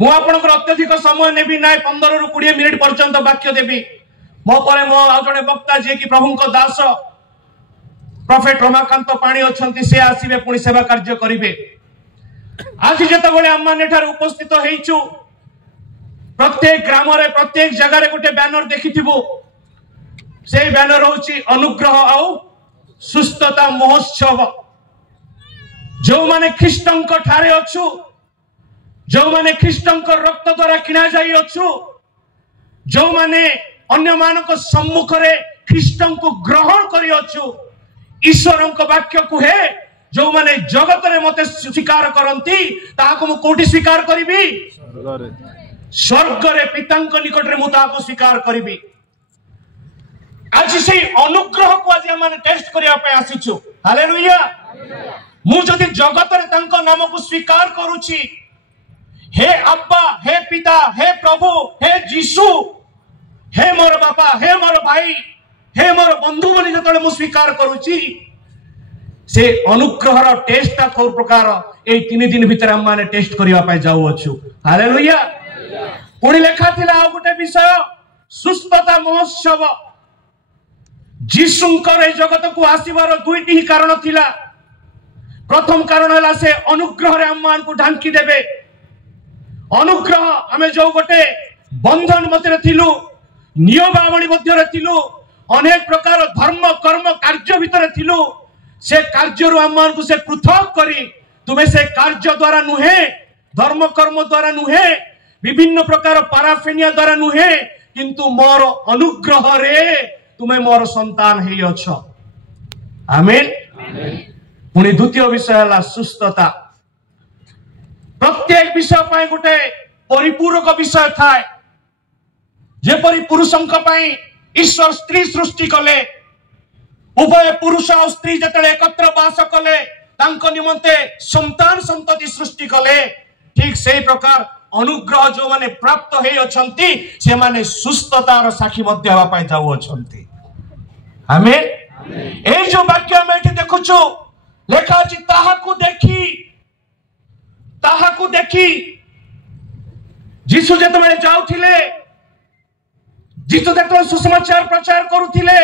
मु आपनकर अत्यधिक समय नेबी ना 15 रु 20 मिनिट पर्यंत वाक्य देबी मो परे मो आ जने वक्ता जे कि प्रभुंक दास प्रॉफेट रमाकांत पाणी अछंती से आसीबे पुणी सेवा कार्य करिवे। आज जेतबेले हम माने ठार उपस्थित हेइछु प्रत्येक ग्राम रे प्रत्येक जगह रे गोटे बैनर देखिथिबो से बैनर होची अनुग्रह आउ सुस्थता महोत्सव। जो माने ख्रीष्टन को ठारे अछु जो माने ख्रीष्टन को रक्त द्वारा किना जाई अछु जो माने अन्य मानक सम्मुख रे ख्रीष्टन को ग्रहण करि अछु ईश्वर को वाक्य को है जो माने जगत रे मते स्वीकार करंती ताको मु कोठी स्वीकार करिबी स्वर्ग रे पितांक निकट रे मु ताको स्वीकार करिबी। आज से अनुग्रह को आज हम टेस्ट करिया पे आसीछु। हालेलुया। मु जदि जगत रे तांको नाम को स्वीकार करूची हे अब्बा हे पिता हे प्रभु हे जीसु हे मोर बापा हे मोर भाई हे मोर बंधु बनी जतले मु स्वीकार करूची से अनुग्रह रो टेस्ट ता को प्रकार ए 3 दिन भीतर हम माने टेस्ट करिया पाए जाऊ अछु। हालेलुया। पुणी लेखा थिला आ गोटे विषय सुस्थता महोत्सव। जीसुंकर ए जगत को आसीबार दुईटी ही कारण थिला। प्रथम कारण हला से अनुग्रह रे हम मान को ढांकी देबे। अनुग्रह हमें जो गोटे बंधन मध्य थिलु नियमावली मध्य थिलु अनेक प्रकार धर्म कर्म कार्य भीतर थिलु से कार्य रु हम मान को से पृथक करी तुम्हें से कार्य द्वारा नुहे धर्म कर्म द्वारा नुहे विभिन्न प्रकार पाराफेनिया द्वारा नुहे किंतु मोर अनुग्रह रे तुम्हें मोर संतान हे अछ। आमेन। पुणी द्वितीय विषय हला सुस्थता। प्रत्येक विषय पाए गोटे परिपूरक विषय थाए। जेपरि पुरुषंक पाई ईश्वर स्त्री सृष्टि कले उभय पुरुष और स्त्री जतले एकत्र वास कले तांको निमंते संतान संतति सृष्टि कले ठीक से प्रकार अनुग्रह जो माने प्राप्त हे अछंती से माने सुस्थतार साक्षी मध्य हवा पाई जाऊ अछंती। आमेन। ए जो वाक्य हम एठी देखुछु लेखा अछि ताहाकू देखी जीसु जतबेले जाउथिले जीसु जतबेले सुसमाचार प्रचार करूथिले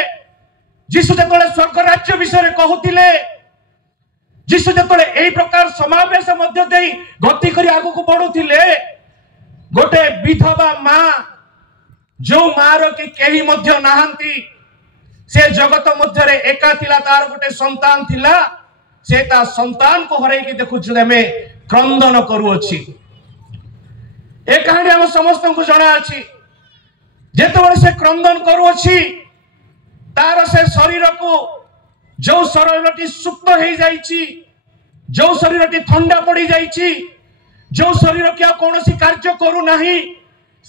जीसु जतबेले स्वर्ग राज्य विषय रे कहूथिले जीसु जतबेले एई प्रकार समावेश मध्य देई गति करी आगु को बढ़ुथिले गोटे विधवा मां जो मार के केही मध्य नाहंती से जगत मध्य रे एका थिला तार गोटे संतान थिला से ता संतान को हरै के देखुछु हमें क्रंदन करू अछि। ए कहानी हम समस्त को जणा अछि जेतबेले से क्रंदन करू अछि तार से शरीर को जो शरीरटी सुप्त हे जाईची जो शरीरटी ठंडा पड़ी जाईची जो शरीर क्या कोनोसी कार्य करू नाही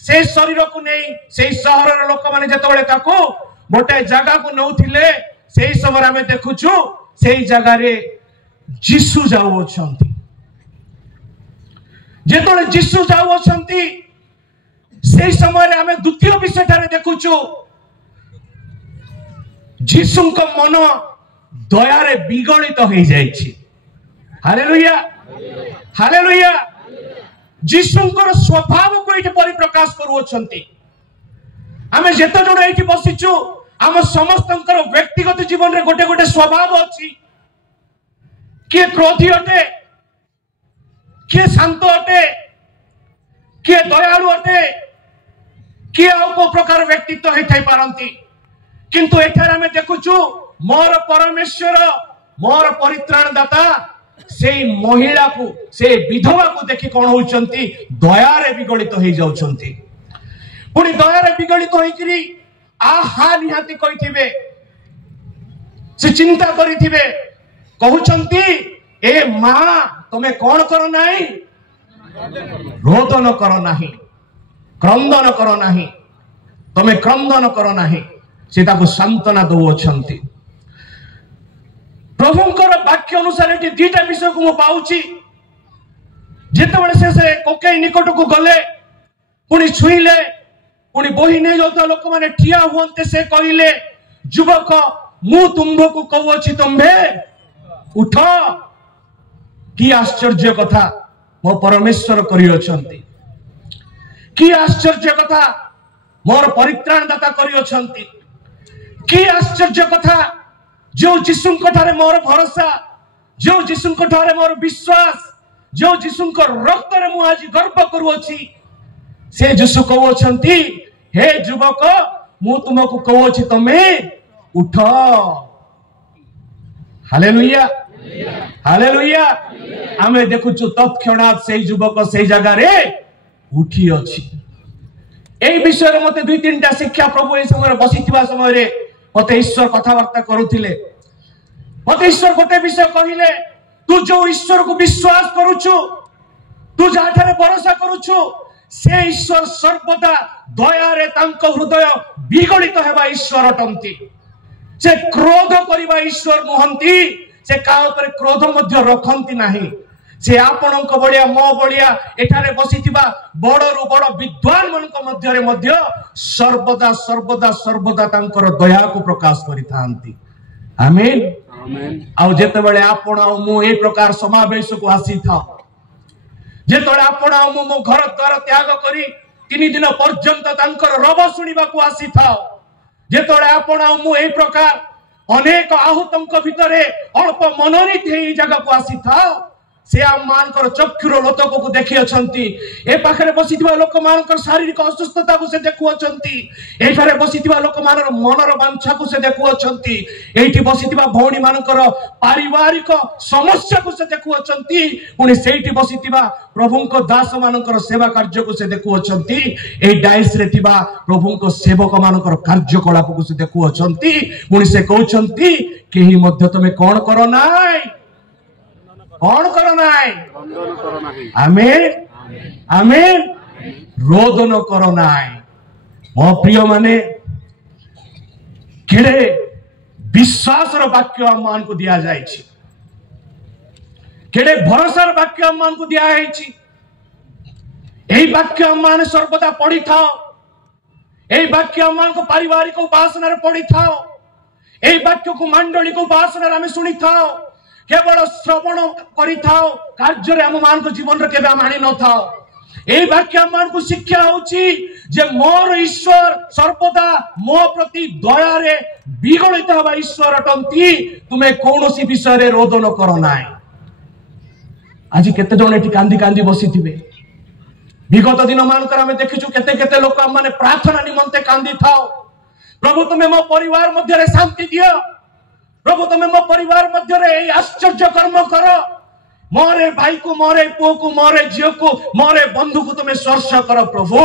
से शरीर को नहीं से शहर रे लोक माने जेतबेले ताको गोटे जगह को नौथिले सेही समय हमें देखुछु सेही जगह रे जीसु जाऊ अछंती। जेतबेले जीसु जाऊ अछंती सेही समय रे हमें द्वितीय विषय ठारे देखुछु जीसु को मन दया रे बिगलित हो जाईछि। हालेलुया। हालेलुया। जीसुंकर स्वभाव को एठी परिप्रकाश करू अछंती। आमे जेते जण एठी बसिछु आम समस्तंकर व्यक्तिगत जीवन रे गोटे गोटे स्वभाव अछि। के क्रोधी अटे के शांत अटे के दयालु अटे के आउ को प्रकार व्यक्तित्व हे थाई पारंती किंतु एठार आमे देखुछु मोर परमेश्वर मोर परित्राण दाता से महिला को से विधवा को देखि कोन होचंती दया रे विगलित हो जाउचंती। पुनी दया रे विगलित होइकरी आहा निहाती कहिथिबे से चिंता करिथिबे कहउचंती ए मां तमे कोन करो नाही रोदन करो नाही क्रंदन करो नाही तमे क्रंदन करो नाही से ताको सांत्वना दउ अछंती। प्रभुंकर वाक्य अनुसार एटी दुईटा विषय को मु पाउची जेतेबेले से कोकेई निकट को गले पुनी छुईले पुनी बोही नै जोता लोक माने ठिया हुंते से कहिले युवक मु तुमको कहउची तंभे उठ कि आश्चर्य कथा मो परमेश्वर करि अछंती। कि आश्चर्य कथा मोर परित्राणदाता करियोछंती। कि आश्चर्य कथा जो जीशुंक ठारे मोर भरोसा, जो जीशुंक ठारे मोर विश्वास, जो जीशुंक रक्त रे मु आज गर्व करूछि। से जीशु कहउछंती हे युवक मु तुमको कहउछि तमे उठ। Hallelujah hallelujah. आमे देखुछु तत्क्षणात से युवक से जगह रे उठी अछि। एई विषय रे मते दुई तीनटा शिक्षा प्रभु ए समय बसिथिबा समय रे मते ईश्वर कथावार्ता करूथिले। मते ईश्वर गोटे विषय कहिले, तू जो ईश्वर को विश्वास करूछु, तू जाठारे भरोसा करूछु, से ईश्वर सर्वदा दया रे तांको हृदय विगलित हेबा ईश्वर अटंती। से क्रोध करिबा ईश्वर नुहंती, से का ऊपर क्रोध मध्य रखंती नाही। से आपणक बड़िया मो बड़िया एठारे बसिथिबा बड़रू बड़ विद्वान मनक मध्य रे मध्य सर्वदा सर्वदा सर्वदा तांकर दया को प्रकाश करिथांती। आमीन आमीन। आउ जेते बेले आपण आ मु ए प्रकार समावेश को आसी था, जेतोले आपण आ मु मो घर द्वार त्याग करी 3 दिन पर्यंत तांकर रब सुनिबा को आसी था, जेतोले आपण आ मु ए प्रकार अनेक आहुतंक भितरे अल्प मनोनीत हे जगह को आसी था। से आम मानकर चक्षुर लोतक को देखि अछंती। ए पाखरे बसिथिबा लोक मानकर शारीरिक असुस्थता को से देखु अछंती। एठारे बसिथिबा लोक मानर मनर वांछा को से देखु अछंती। एठी बसिथिबा भौणी मानकर पारिवारिक समस्या को से देखु अछंती। पुनी सेठी बसिथिबा प्रभुंको दास मानकर सेवा कार्य को से देखु अछंती। ए डाइस रे थिबा प्रभुंको सेवक मानकर कार्यकलाप को से देखु अछंती। पुनी से कहउछंती केही मध्य तमे कोन करो नाय, कौन करो नाई? आमीन आमीन। रोध न करो नाई। मो प्रिय माने केड़े विश्वास वाक्य आम मान को दिया जाए, केड़े भरोसार वाक्य आम मान को दिया है। यही वाक्य आम मान सर्वदा पढ़ी था। यही वाक्य आम मान को पारिवारिक उपासना पढ़ी था। यही वाक्य को मंडली को उपासना आम शुणी था। केवल श्रवण करी थाओ, कार्य रे हम मान को जीवन रे केबे हम आनी न थाओ। एई वाक्य हम मान को शिक्षा होची जे मोर ईश्वर सर्वदा मो प्रति दया रे विगलित हवा ईश्वर अटंती। तुमे कोनोसी विषय रे रोध न करो नाय। आज केते जण एठी कांदी कांदी बसिथिबे। विगत दिन मानकर हम देखिछु केते केते लोक हम माने प्रार्थना निमंते कांदी थाओ। प्रभु तुमे मो परिवार मध्य रे शांति दियो। प्रभु तुम मो परिवार मध्य रे आश्चर्य कर्म कर। मोरे भाई को, मोरे पुओ को, मोरे झियो को, मोरे बंधु को तुम स्पर्श कर प्रभु।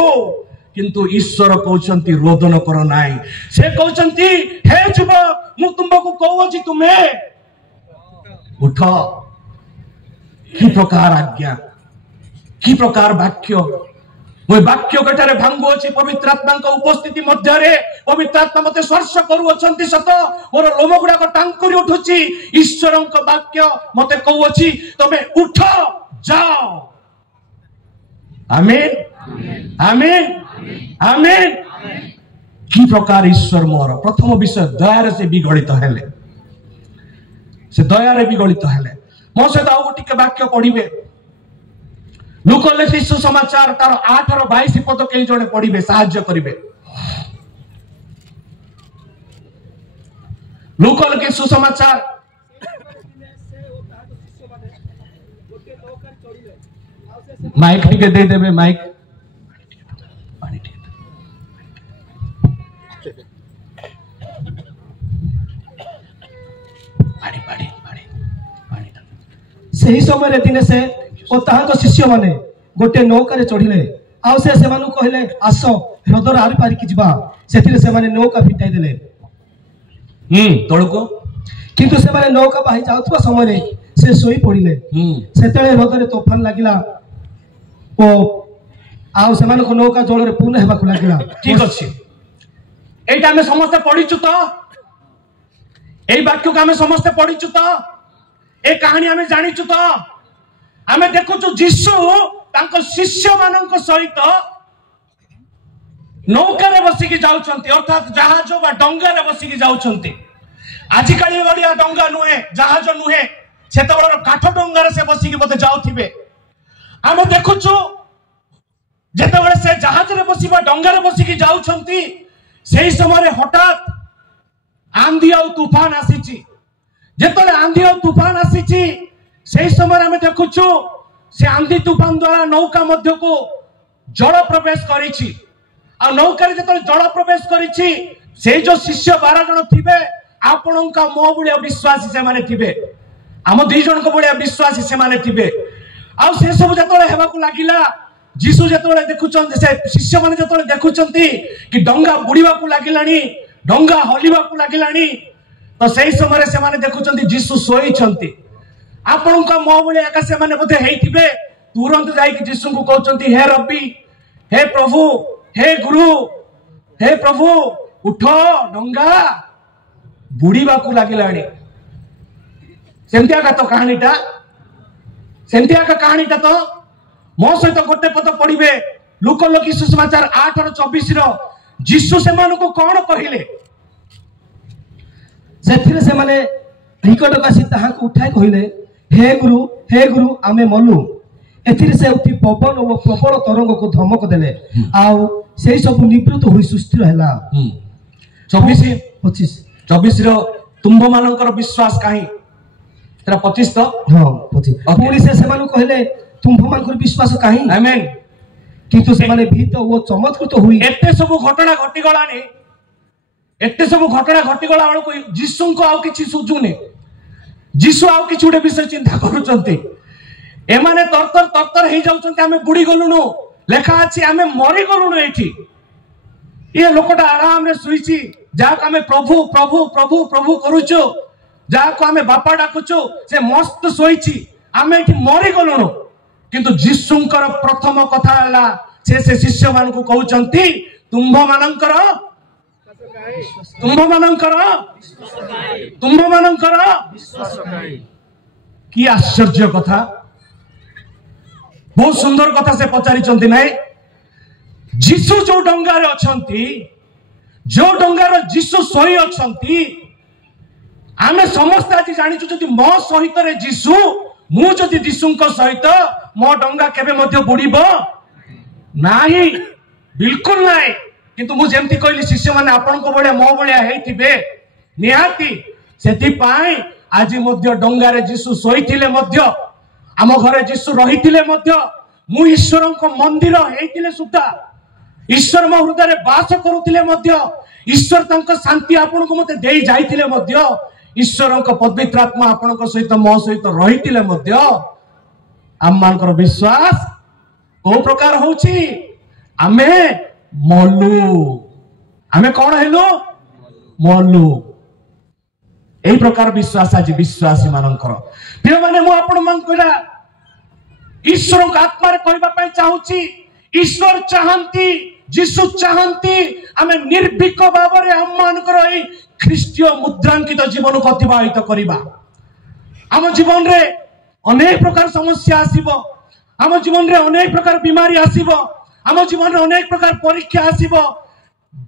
किंतु ईश्वर कहउछंती रोध न करो नाई। से कहउछंती हे युवक मु तुमको कहउछि तुमे उठ। कि प्रकार आज्ञा, कि प्रकार वाक्य। वो वाक्य कटारे भांगु अछि पवित्र आत्मा को उपस्थिति मध्य रे। पवित्र आत्मा मते स्पर्श करू अछंती सत। मोर लोम गुडा को टांकुरी उठुछि। ईश्वरक वाक्य मते कहू अछि तमे उठ जाओ। आमीन आमीन आमीन। कि प्रकार ईश्वर मोर प्रथम विषय दया रे से विगलित हेले। से दया रे विगलित हेले। मो सहित आउ टिके वाक्य पढ़िबे। लूका लिखित सुसमाचार तार 8 और 22 पद कई जने पढ़िबे, साहाय्य करिवे। लूका लिखित सुसमाचार माइक टिके दे देबे। माइक सही समय दिने से और ताहां शिष्य माने गोटे नौका रे चढ़िले। आउ से सेमानु कहले आस ह्रदर आरि पारि कि जिबा। सेथिरे से माने नौका फिटाई देले तळको। किंतु से माने नौका बाहि जाउतबा समय रे से सोई पड़िले। सेतेले ह्रदरे तोफान लागिला ओ आउ से माने को नौका जल रे पूर्ण हेबा को लागिला। ठीक अछि। एटा हमें समस्त पढिचु त। एई वाक्य को हमें समस्त पढिचु त। ए कहानी हमें जानिचु त। हमें देखुचु जीशु तांको शिष्य मानक सहित नौका रे बसिकी जाउछंती, अर्थात जहाज बा डंगा रे बसिकी जाउछंती। आजि काली बडिया डंगा नुहे, जहाज नुहे, सेतबळर काठ डंगा रे से बसिकी बते जाउथिबे। हमें देखुचु जेतेबेले से जहाज रे बसी डंगार बसिकी जाउछंती सेही समय हठात आंधी और तूफान आसीची जेतले आंधी और तूफान आसीची सेही समय आमे देखुछु से आंधी तूफान द्वारा नौका मध्य को जल प्रवेश करिछि आ नौका रे जेतले जल प्रवेश करिछि से जो शिष्य 12 जन थिबे आपणका मो बलिया विश्वासी से माने थिबे आम 2 जन को बलिया विश्वासी से माने थिबे आ से सब जेतले हेबा को लागिला जीसु जेतले देखुचंती से शिष्य माने जेतले देखुचंती कि डंगा बुड़ीबा को लागिलानी डंगा हलिबा को लागिलानी तो सही समय से माने देखुचंती जीसु सोई छंती आपणका मो बलिया का से माने बोधे हेइथिबे तुरंत जाई कि जीसु को कहउचंती हे रब्बी हे प्रभु हे गुरु हे प्रभु उठो डंगा बुड़ीबा को लागिलानी सेंतिया का तो कहानीटा सेंतिया का कहानीटा तो मो सहित गोटे पद पढ़िबे लुकलोकी सुसमाचार 8 और 24 रो जीसु से मानु को कोन कहिले सेथिरे से माने निकटक आसी ताहा को उठाई कहिले हे गुरु आमे मलु एथिरे से उठी पवन और प्रबल तरंग को धमक देले आउ सेही सब निवृत्त होई सुस्थिर हैला 24 रो तुंभ मानकर विश्वास काहे तेरा 25 तो हां 25 पुणी से मानु कहले तुंभ मानकर विश्वास काहे आमेन किंतु से माने भीत वो चमत्कृत हुई एते सब घटना घटी गलानी एते सब घटना घटी गला वाला कोई जीसु को आउ किछि सुजुने जीसु आउ किछि उडे विषय चिंता करूचंती एमाने तरतर हे जाउचंती हमें बुडी गलुनु लेखा अछि हमें मरि गलुनु एठी ये लोकटा आराम रे सुइची जा को हमें प्रभु प्रभु प्रभु प्रभु करूचो जा को हमें बापा डाकुचो से मस्त सोइची हमें एठी मरि गलुनु किंतु जीसुंकर प्रथम कथा हला से शिष्य मान को कहउचंती तुंभ मानकर की आश्चर्य कथा बहुत सुंदर कथा से पचारि चंती नै जीसु जो डंगा रे अछंती जो डंगा रे जीसु सोई अछंती आमे समस्त आज जानिछु जदि मो सहित रे जीसु मु जदि जीसुंको सहित मो डंगा केबे मध्य बुड़ीबो नाही बिल्कुल नाही किंतु मु जेमती कहली शिष्य माने आपन को बळिया मो बळिया हेइथिबे निहाती सेति पाई आज मध्य डंगा रे जीसु सोईथिले मध्य आम घरे जीसु रहिथिले मध्य मु ईश्वरको मंदिर हेइथिले सुद्धा ईश्वर मो हृदय रे वास करूथिले मध्य ईश्वर तंको शांति आपन को मते देई जाईथिले मध्य ईश्वरको पवित्र आत्मा आपन को सहित मो सहित रहिथिले मध्य आम मानकर विश्वास को प्रकार होउची आमे मलु आमे कोन हेलो मलु एही प्रकार विश्वास आज विश्वासी मानकर प्रिय माने मु आपन मान कइला ईश्वर का आत्मा रे कहबा पय चाहूची ईश्वर चाहंती जीसु चाहंती आमे निर्भीक भाव रे हम मानकर एही ख्रीष्टीय मुद्रांकित जीवन को अतिबाहित करिबा आम जीवन रे अनेक प्रकार समस्या आसीबो आम जीवन रे अनेक प्रकार बीमारी आसीबो आम जीवन रे अनेक प्रकार परीक्षा आसीबो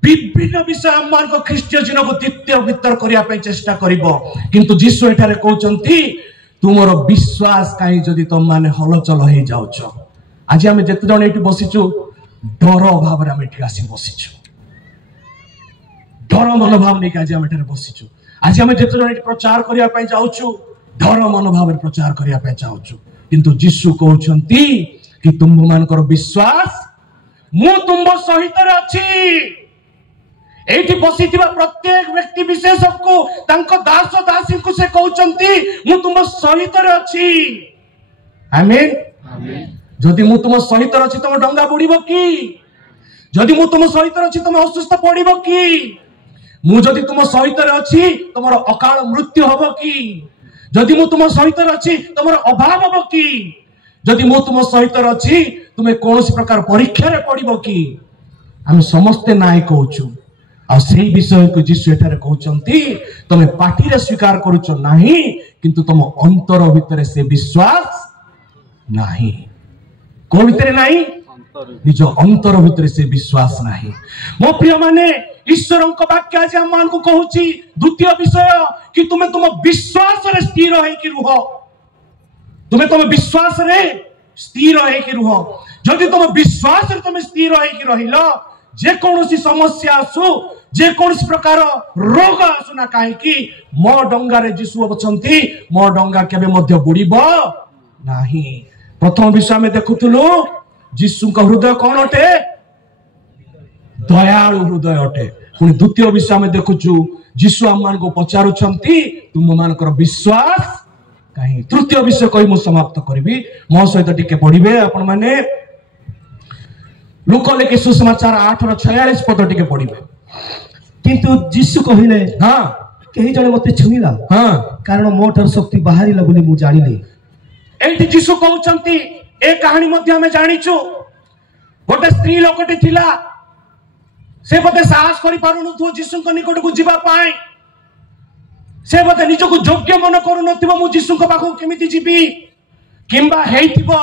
विभिन्न विषय हम मान को ख्रीष्टीय जीवन को द्वितीय भीतर करिया पे चेष्टा करिबो किंतु जीसु एठारे कहउचंती तुमरो विश्वास काई जदि तुम माने हलचल हे जाउछो आज हम जते जण एठी बसिछु डर अभाव रे हम एठी आसी बसिछु डर मनोभाव नै आज हम एठारे बसिछु आज हम जते जण एठी प्रचार करिया पे जाउछु डर मनोभाव रे प्रचार करिया पे जाउछु किंतु जीसु कहउचंती कि तुम मानकर विश्वास मु तुम सहित रे अछि एठी बसिथिबा प्रत्येक व्यक्ति विशेष को तांको दास दासी को से कहउचंती मु तुम सहित रे अछि आमेन आमेन जदि मु तुम सहित रे अछि तुम डंगा बुड़ीबो की जदि मु तुम सहित रे अछि तुम असुस्थ पड़िबो की मु जदि तुम सहित रे अछि तुमर अकाल मृत्यु होबो की जदि मु तुम सहित रे अछि तुमर अभाव होबो की जदि मु तुम सहित रे अछि तुमे कोनोसी प्रकार परीक्षा रे पड़िबो की हम समस्त नाय कहउछु आ सेही विषय को जीसु एठारे कहउचंती तमे पाटी रे स्वीकार करूचो नाही किंतु तुम अंतर भितरे से विश्वास नाही को भितरे नाही निज अंतर भितरे से विश्वास नाही मो प्रिय माने ईश्वरक वाक्य आज हम मान को कहूची द्वितीय विषय कि तुमे तुम विश्वास रे स्थिर हे कि रुह तुमे तुम विश्वास रे स्थिर हे कि रुह जदि तुम विश्वास तुम स्थिर रहिल जेकोसी समस्या आसु जेकोसी प्रकार रोग आसुना कहीं मो डंगारे जीशु अछंती मो डंगा केबे मध्य बुड़ीब नाही। प्रथम विषय आम देखुलु जीशु हृदय कौन अटे दयालु हृदय अटे। पुणी द्वितीय विषय आम देखुचु जीशु आम मान को पचारुछंती तुम मानकर विश्वास कहीं। तृतीय विषय कही मु समाप्त करी मो सहित टिके पढ़िबे आपण माने लूका लिखे सुसमाचार 8:46 पद टिके पढ़िबे। किंतु जीशु कहिले हाँ कहीं जने मते छुईला हाँ कारण मोटर शक्ति बाहरिला बोली मु जानिली। एठी जीशु कहउचंती ए कहानी मध्ये हमें जानिछु गोटे स्त्री लोकटी थिला से बते साहस करि पारुनु थो जीशु को निकट को जिबा पाए से बते निज को योग्य मन करू नथिबो मु जीशु को पाखो केमिति जिबी किंबा हेइथिबो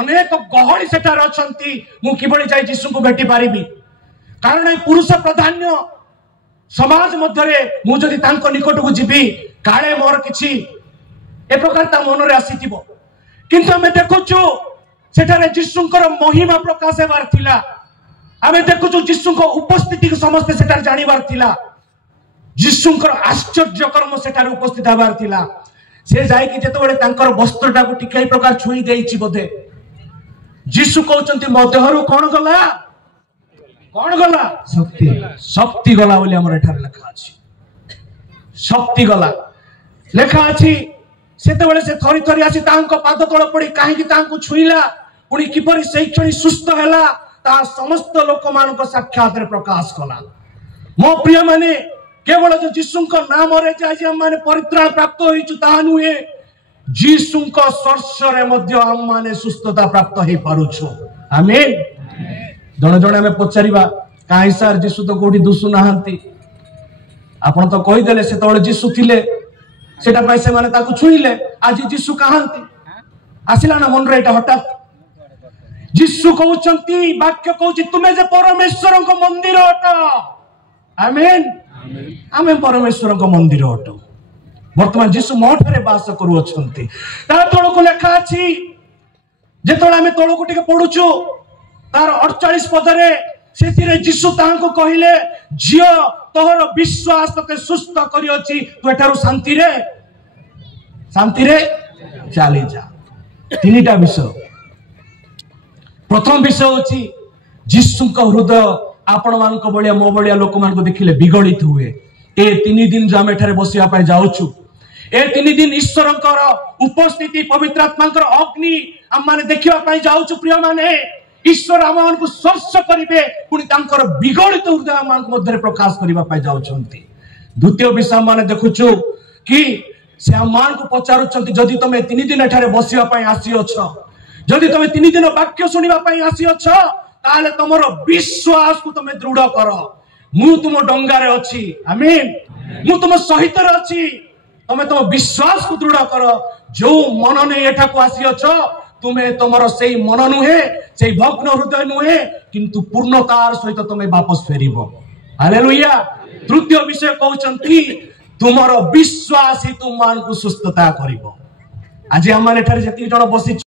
अनेक गहळी सेठार अछंती मु किबळी जाई जीशु को भेटी पारिबी कारण ए पुरुष प्राधान्य समाज मध्यरे मु जदि तांको निकट को जिबी काळे मोर किछि ए प्रकार ता मन रे आसीथिबो किंतु हमें देखुछु सेठारे जीशुंकर महिमा प्रकाश हेबार थिला। हमें देखुछु जीशुंको उपस्थिति को समस्त सेठार जानिबार थिला जीशुंकर आश्चर्य कर्म सेठार उपस्थित हेबार थिला। से जाई कि जेतबेले तांकर वस्त्रटा को टिकै प्रकार छुई देइछि बोधे जीशु कहउचंती मो देहरु कोन गला शक्ति शक्ति गला बोली हमर एठार लेखा अछि शक्ति गला लेखा अछि। सेतेबेले से थरी थरी आसी तांको पाद तळ पड़ी काहेकि तांको छुईला पुणी किपरि सेई क्षणी सुस्थ हैला ता समस्त लोक मानको साक्षात रे प्रकाश कला। मो प्रिय माने केवल जो जीशुंको नाम रे जे हम माने परित्राण प्राप्त होइछु ता नुहे जीशुंको स्पर्श रे मध्य हम माने सुस्थता प्राप्त होई पारुछु। आमीन। जणे जणे हमें पचारिबा काहे सर जीशु तो कोठी दुसु नाहंती आपण तो कहि देले से तळे जीशु थिले सेटा पाइ से माने ताकू छुईले आज जीशु कहांती आसिला ना मन रे एटा हठात जीशु कहउचंती वाक्य कहउची तुमे जे परमेश्वरक मंदिर अट। आमीन। आमे परमेश्वरक मंदिर अट। वर्तमान जीशु मठरे वास करू अछंती ता तळको लेखा अछि जेतोळे आमे तळको टिके पढुछु तार 48 पदरे सेतिरे जीशु तांको कहिले जियो तोहर विश्वास तके सुस्थ करी अछि तू एठारु शांति रे चली जा। तीनटा विषय। प्रथम विषय अछि जीशु का हृदय आपण मानक बलिया मो बलिया लोक मान को देखिले बिगड़ित हुए। ए 3 दिन जो आमे एठारे बसिया पाए जाउछु ए 3 दिन ईश्वरंकर उपस्थिति पवित्र आत्मांकर अग्नि हम माने देखिबा पाए जाउछु। प्रिय माने ईश्वर आमान को स्पर्श करिवे पुणी तांकर बिगड़ित हृदय आमान को मध्य प्रकाश करिबा पाए जाउछंती। द्वितीय विषय माने देखुछु कि से आमान को पचारुछंती जदि तमे 3 दिन एठारे बसिबा पाए आसी अछ जदि तमे 3 दिन वाक्य सुनिबा पाए आसी अछ ताले तमरो विश्वास को तमे दृढ़ कर मु तुम डंगारे अछि। आमीन। मु तुम सहित रे अछि तमे तुम विश्वास को दृढ़ कर जो मन ने एठा को आसी अछ तुम्हें तुमर से मन नुहे से भग्न हृदय नुहे किंतु पूर्णतार सहित तुम्हें वापस फेरिबो। हालेलुया। तृतीय विषय कहउचंती तुमर विश्वास ही तुम मान को सुस्थता करिवो। आज हम माने ठारे जति जण बसिछु